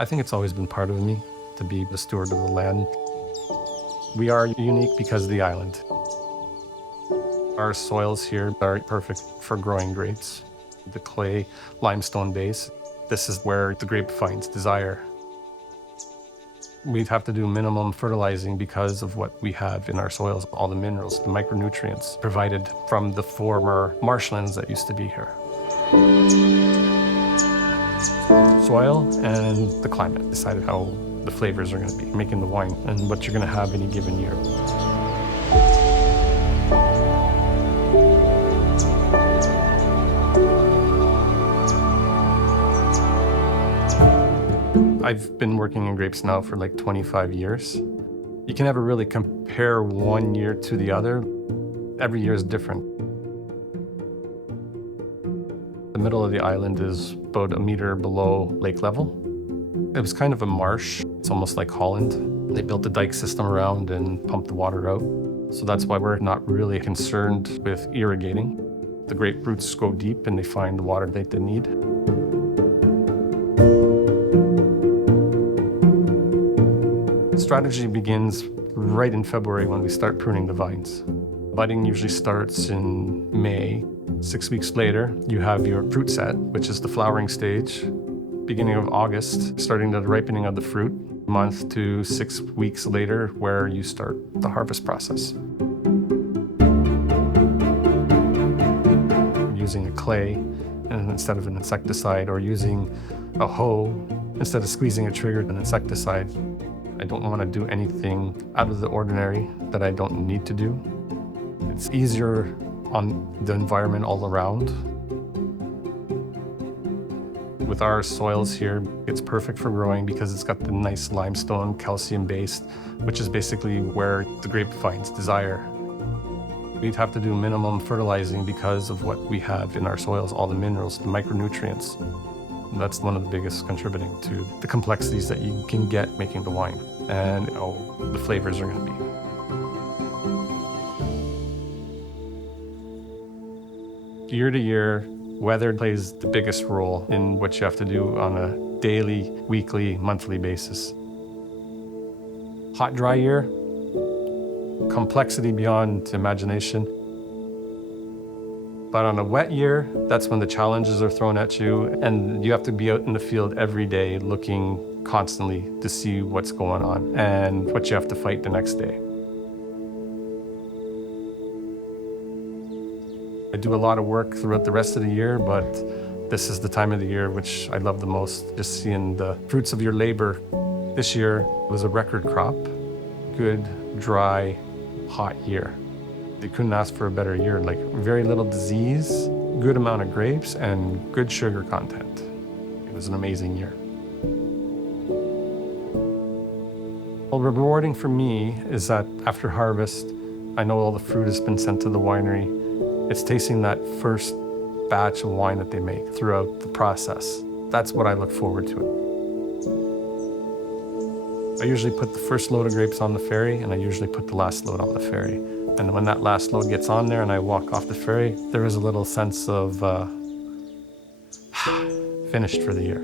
I think it's always been part of me to be the steward of the land. We are unique because of the island. Our soils here are perfect for growing grapes. The clay limestone base, this is where the grape finds desire. We'd have to do minimum fertilizing because of what we have in our soils, all the minerals, the micronutrients provided from the former marshlands that used to be here. Soil and the climate decided how the flavors are going to be making the wine and what you're going to have any given year. I've been working in grapes now for like 25 years. You can never really compare one year to the other. Every year is different. The middle of the island is about a meter below lake level. It was kind of a marsh. It's almost like Holland. They built a dike system around and pumped the water out. So that's why we're not really concerned with irrigating. The grape roots go deep and they find the water that they need. Strategy begins right in February when we start pruning the vines. Budding usually starts in May. 6 weeks later, you have your fruit set, which is the flowering stage. Beginning of August, starting the ripening of the fruit. A month to 6 weeks later, where you start the harvest process. Using a clay instead of an insecticide, or using a hoe instead of squeezing a trigger, an insecticide. I don't want to do anything out of the ordinary that I don't need to do. It's easier on the environment all around. With our soils here, it's perfect for growing because it's got the nice limestone, calcium based, which is basically where the grape finds desire. We'd have to do minimum fertilizing because of what we have in our soils, all the minerals, the micronutrients. That's one of the biggest contributing to the complexities that you can get making the wine and how the flavors are going to be. Year to year, weather plays the biggest role in what you have to do on a daily, weekly, monthly basis. Hot, dry year, complexity beyond imagination. But on a wet year, that's when the challenges are thrown at you, and you have to be out in the field every day looking constantly to see what's going on and what you have to fight the next day. I do a lot of work throughout the rest of the year, but this is the time of the year which I love the most, just seeing the fruits of your labor. This year was a record crop, good, dry, hot year. You couldn't ask for a better year, like very little disease, good amount of grapes, and good sugar content. It was an amazing year. Well, rewarding for me is that after harvest, I know all the fruit has been sent to the winery. It's tasting that first batch of wine that they make throughout the process. That's what I look forward to. I usually put the first load of grapes on the ferry, and I usually put the last load on the ferry. And when that last load gets on there and I walk off the ferry, there is a little sense of finished for the year.